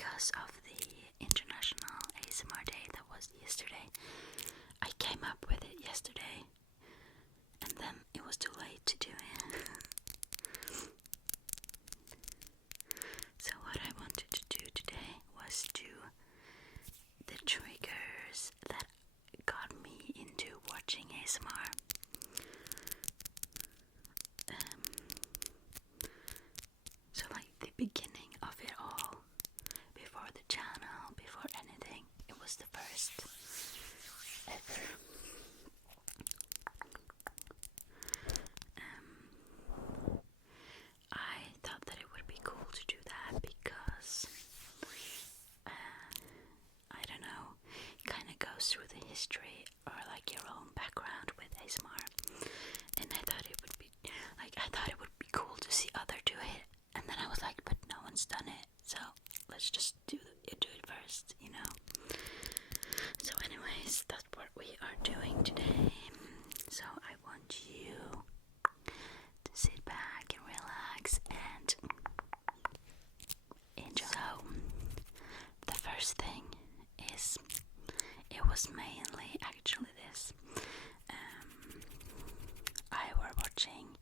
because of the International ASMR Day that was yesterday. I came up with it yesterday, and then it was too late to do it. So what I wanted to do today was do the triggers that got me into watching ASMR. So like the beginning of it all, before the channel, before anything, it was the first ever. I thought that it would be cool to do that because I don't know, it kind of goes through the history or like your own background with ASMR, and I thought it would be cool to see others do it, and then I was like, but no one's done it, so let's just do it first, you know. So anyways, that's what we are doing today. So I want you to sit back and relax and enjoy. So the first thing is, it was mainly actually this. I were watching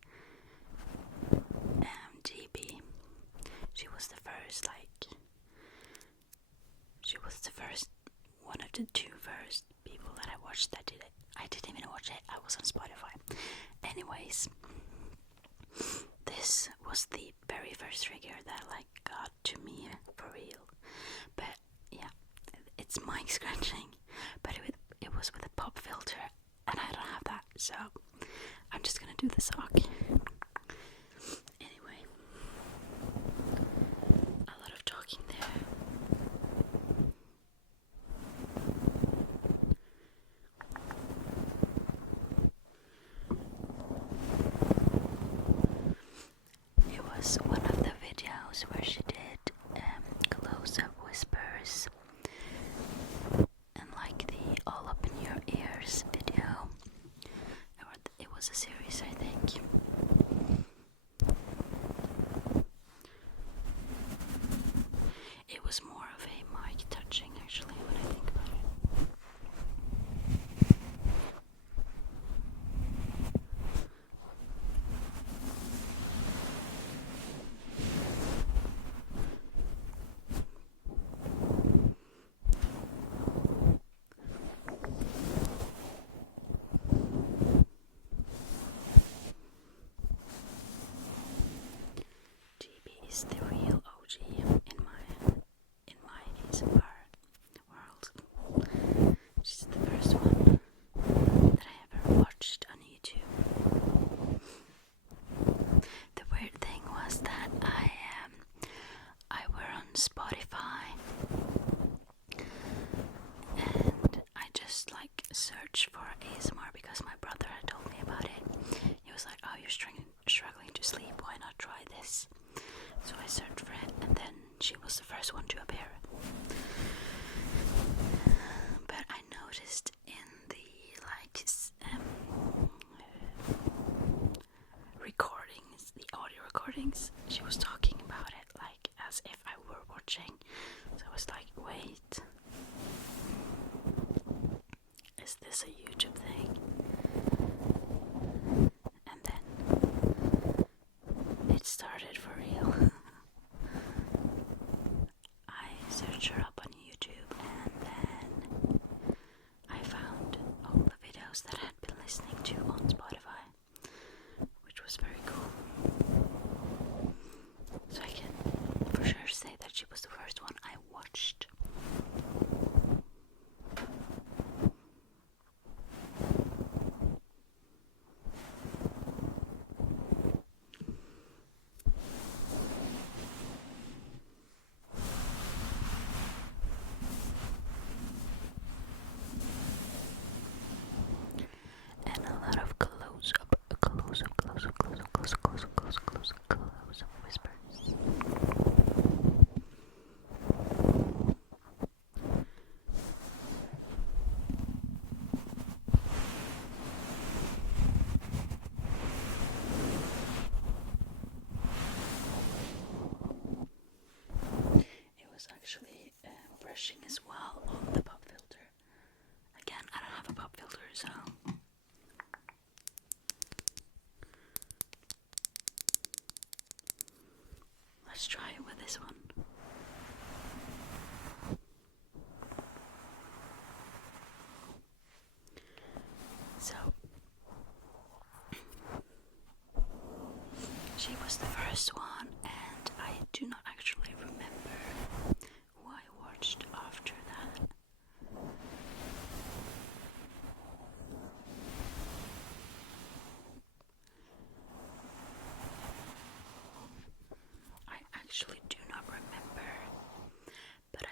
GB. She was the first one of the two first people that I watched that did it. I didn't even watch it, I was on Spotify. Anyways, this was the very first trigger that like got to me for real. But yeah, it's mic scratching, but it was with a pop filter, and I don't have that, so I'm just gonna do the sock. Anyway, a lot of talking there. It was one of the videos where she did close-up whispers and like the all up in your ears video. It was a series, I think. It was more of a mic touching actually when I think about it. GB is the real OG in my ASMR world. She's the first one that I ever watched on YouTube. The weird thing was that I were on Spotify, and I just like searched for ASMR because my brother had told me about it. He was like, oh, you're struggling to sleep, why not try this? So I searched for it, and then she was the first one to appear. But I noticed in the recordings, the audio recordings, she was talking about it like as if I were watching. So I was like, wait, is this a YouTube thing? And then it started for real. I searched her up on YouTube, and then I found all the videos that I had been listening to on Spotify, which was very cool. So I can for sure say that she was the first one I watched.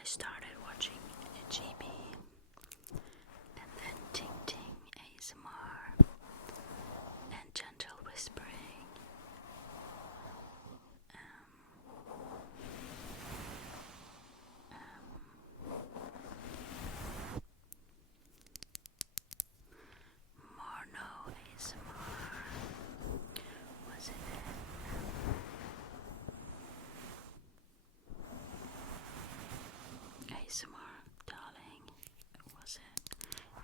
started watching GB and then Ting Ting ASMR and gentle whispering. Marno ASMR was in it. ASMR darling, was it?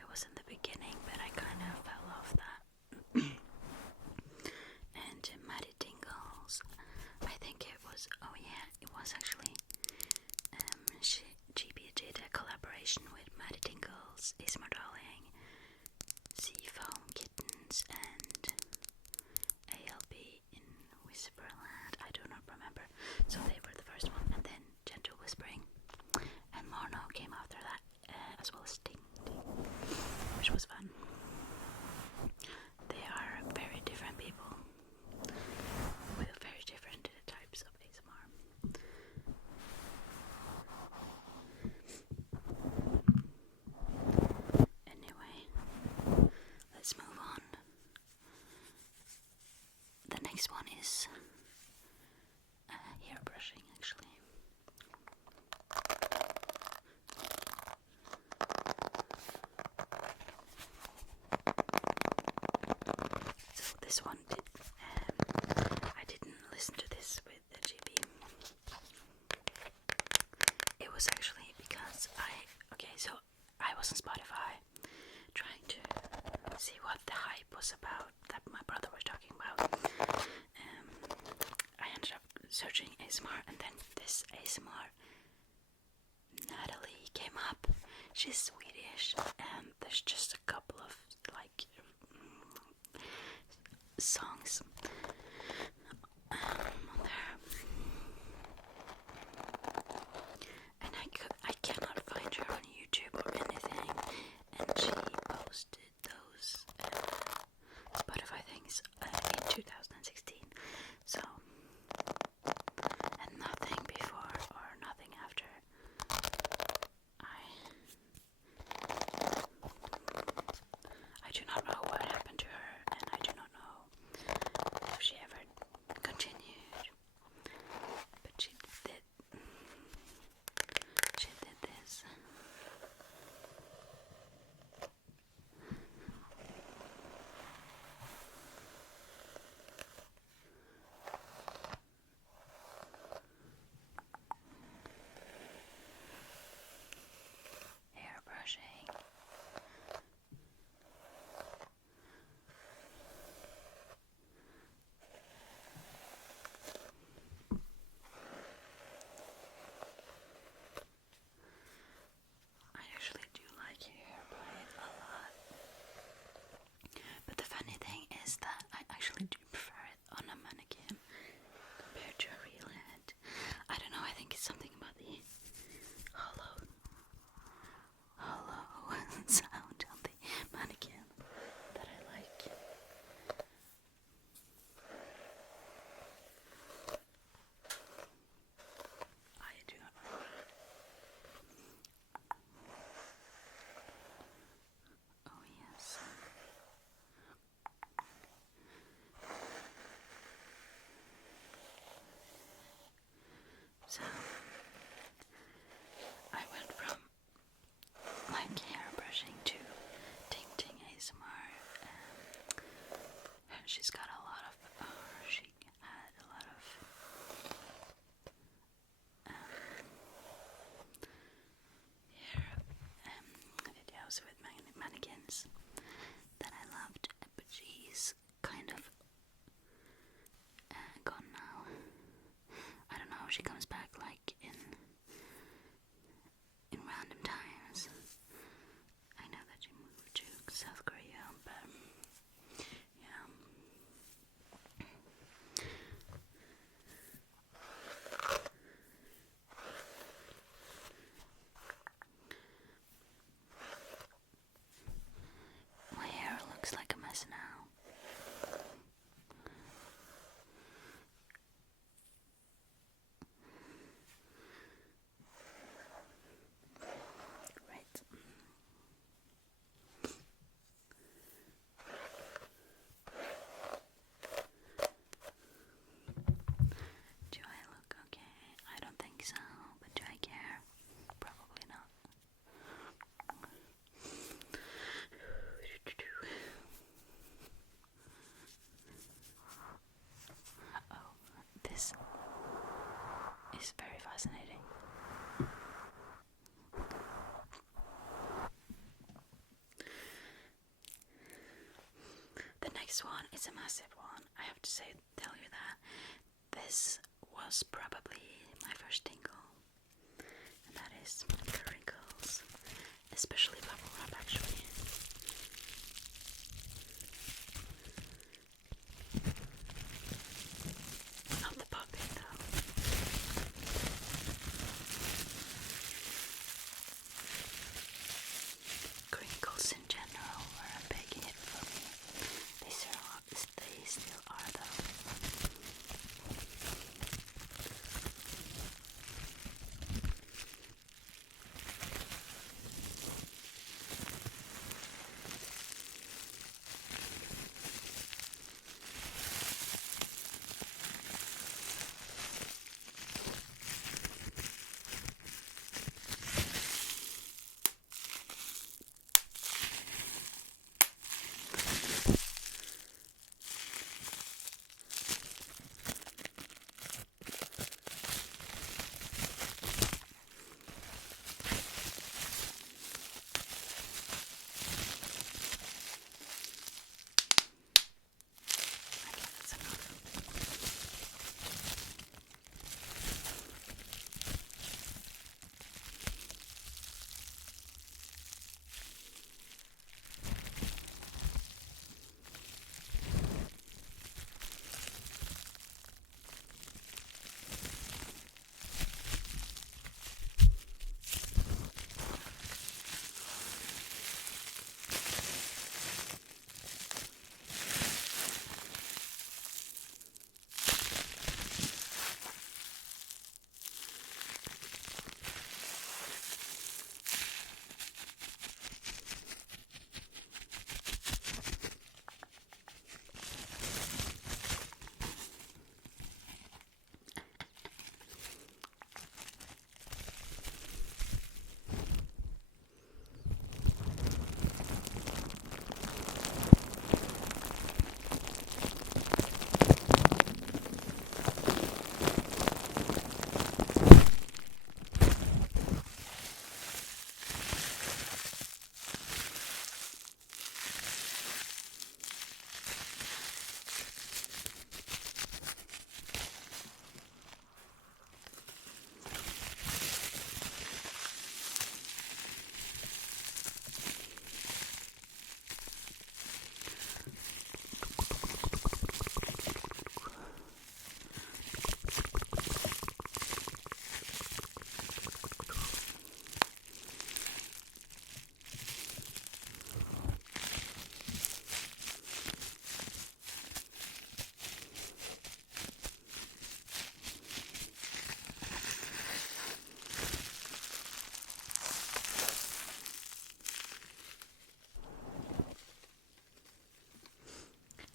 It was in the beginning, but I kind of fell off that. And Maddie Tingles, I think it was, oh yeah, it was actually, GB did a collaboration with Maddie Tingles, ASMR darling, Seafoam Kittens, and ALB in Whisperland. I do not remember. So they were the first one, and then Gentle Whispering, and Marno came after that, as well as Ting Ting, which was fun. They are very different people with very different types of ASMR. Anyway, let's move on. The next one is hair brushing, actually. So this one I didn't listen to this with the GB. It was actually because so I was on Spotify trying to see what the hype was about that my brother was talking about. I ended up searching ASMR, and then this ASMR Natalie came up. She's Swedish, and there's just a couple of like songs on there, and I cannot find her on YouTube or anything, and she posted those Spotify things in 2016, so, and nothing before or nothing after. I do not know what happened to her, and I do not know if she ever continued, but she did this. Hair brushing. I actually do like hair braid a lot, but the funny thing is that I actually do prefer it on a mannequin compared to a real head. I don't know, I think it's something about the hollow sound on the mannequin that I like. I do not know. Oh yes. So I went from like hair brushing to Ting Ting ASMR. She's got a lot of, she had a lot of hair videos with mannequins that I loved, but she's kind of gone now. I don't know, she comes back like fascinating. The next one is a massive one. I have to tell you that this was probably my first tingle, and that is Crinkles, especially bubble wrap actually. Not the puppet though. Crinkles in general were a big hit for me. They still are though.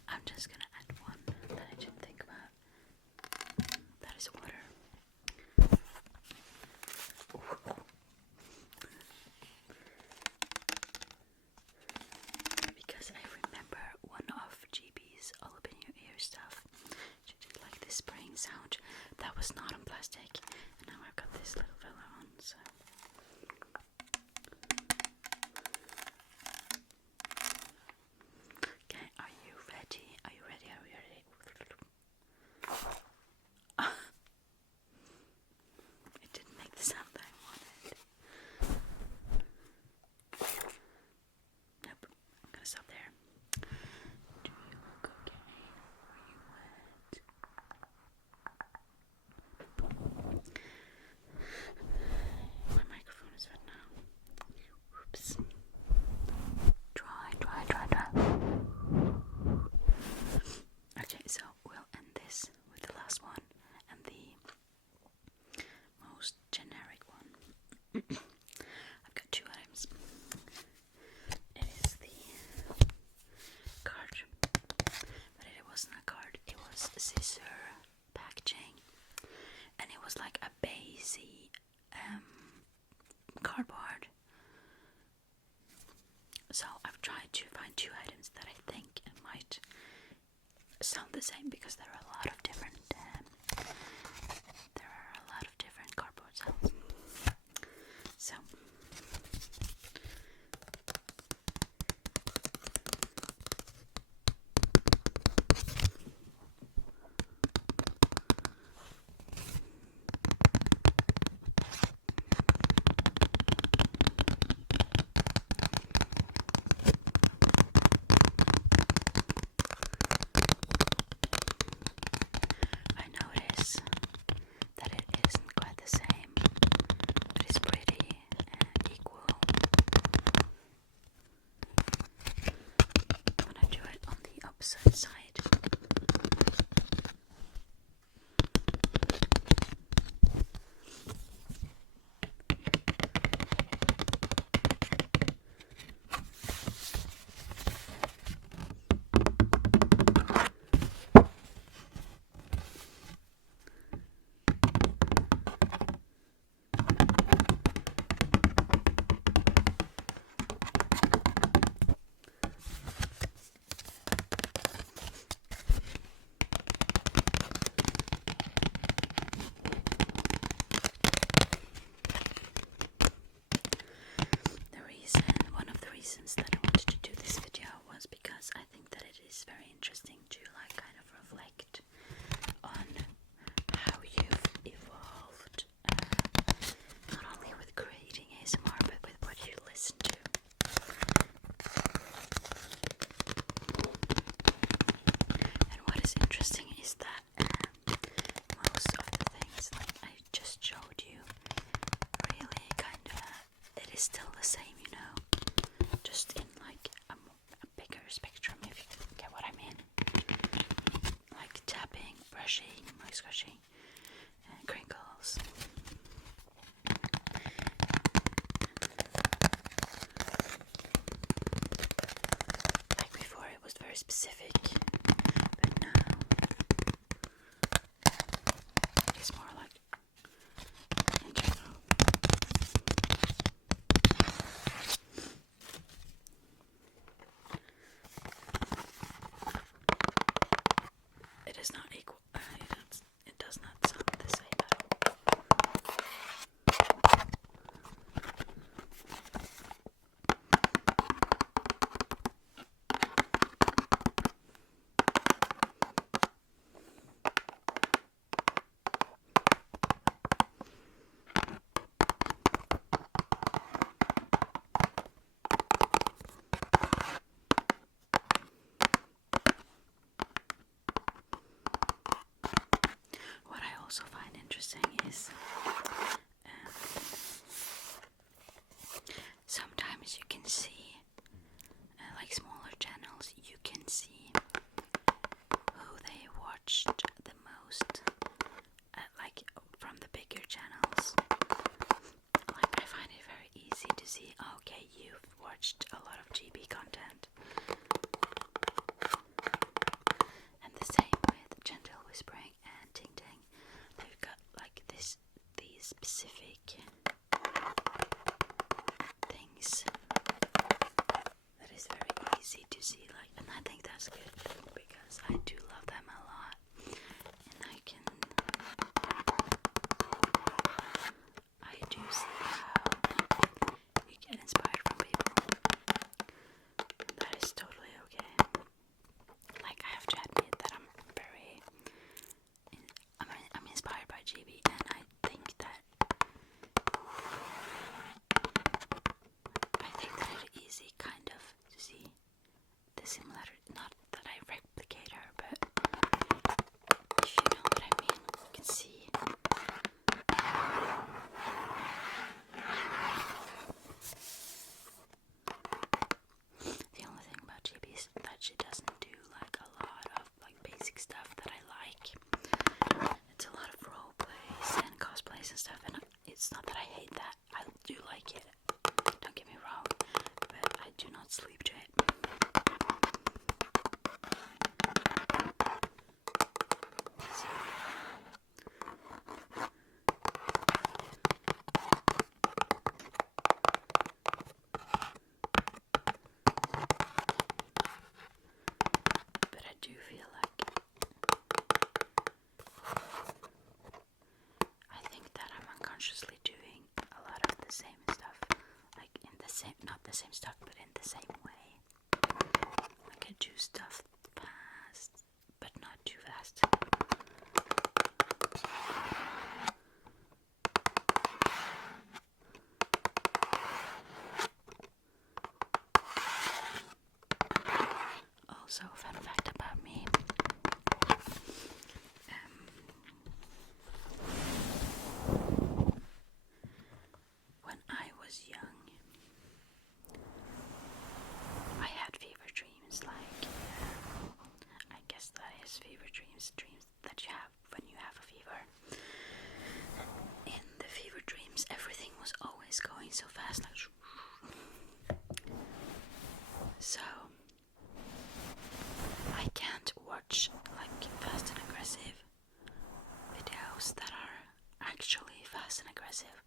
I'm just gonna add one that I didn't think about. That is water. Because I remember one of GB's all up in your ear stuff. She did like this spraying sound. That was not on plastic. And now I've got this little fella on, so. Okay, are you ready? Are you ready? Are you ready? It didn't make the sound that I wanted. Nope, I'm gonna stop there. Do you look okay? Are you wet? My microphone is wet now. Oops. Dry. Okay, so we'll end this with the last one and the most generic one. I've got two items. It is the card, but it wasn't a card, it was scissor packaging, and it was like a basic cardboard. So I've tried to find two items that I think might sound the same, because there are a lot of different cardboard same, you know, just in like a bigger spectrum, if you get what I mean. Like tapping, brushing, like scratching, and crinkles. Like before it was very specific, but now it's more like in general. It is not equal. It does not sound the same at all. What I also find interesting is sometimes you can see, like smaller channels, you can see who they watched the most, like from the bigger channels. Like I find it very easy to see, okay, you've watched a lot of GB content. And the same with gentle whispering and ting ting. They've got like these specific things that is very easy to see, like, and I think that's good because I do love them a lot, and I do see how you get inspired from people. That is totally okay. Like I have to admit that I'm inspired by GB, and I think that it's easy kind of to see the similarity. Not that I replicate her, but if you know what I mean, you can see. The only thing about GB is that she doesn't do like a lot of like basic stuff that I like. It's a lot of role plays and cosplays and stuff, and it's not that I hate that. I do like it. Don't get me wrong, but I do not sleep to it. So, but I do feel like I think that I'm unconsciously doing a lot of the same stuff, like in the same, not the same stuff, but in the same way. Like I do stuff fast, but not too fast. Also, fun fact about me. When I was young, I had fever dreams. Like, I guess that is fever dreams that you have when you have a fever. In the fever dreams, everything was always going so fast, like. So I can't watch like fast and aggressive videos that are actually fast and aggressive.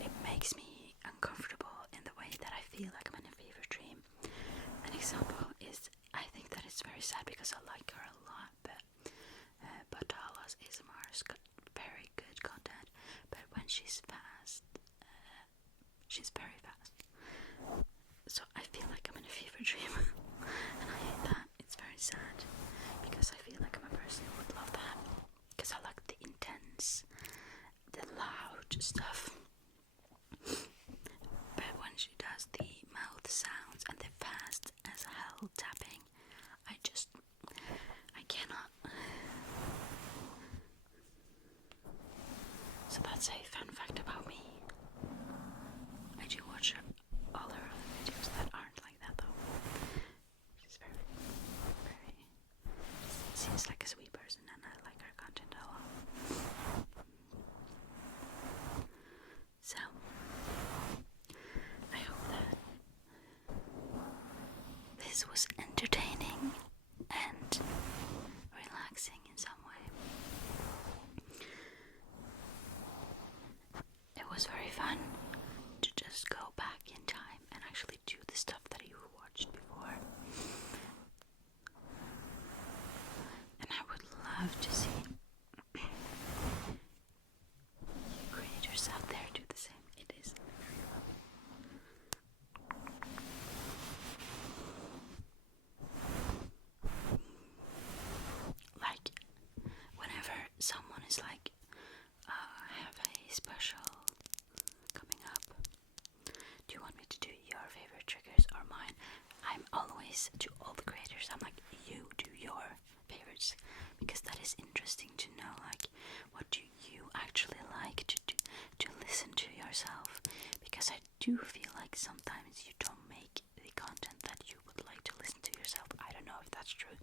It makes me uncomfortable in the way that I feel like I'm in a fever dream. An example is, I think that it's very sad because I like her a lot, but Batala's ASMR's got very good content, but when she's fast, she's very fast. So I feel like I'm in a fever dream, and I hate that. It's very sad because I feel like I'm a person who would love that, because I like the intense, the loud stuff. But when she does the mouth sounds and the fast as hell tapping, I cannot. So that's a fun fact about me. I do watch all her other videos that aren't like that though. She's very, very. Seems like a sweet person, and I like her content a lot. So I hope that this was entertaining and relaxing in some way. It was very fun to just go back in time and actually do the stuff that you watched before. And I would love to see creators out there do the same. It is very fun. Like, whenever someone is like, have a special coming up, do you want me to do your favorite triggers or mine? I'm always, to all the creators, I'm like, you do your favorites, because that is interesting to know, like, what do you actually like to do, to listen to yourself, because I do feel like sometimes you don't make the content that you would like to listen to yourself. I don't know if that's true,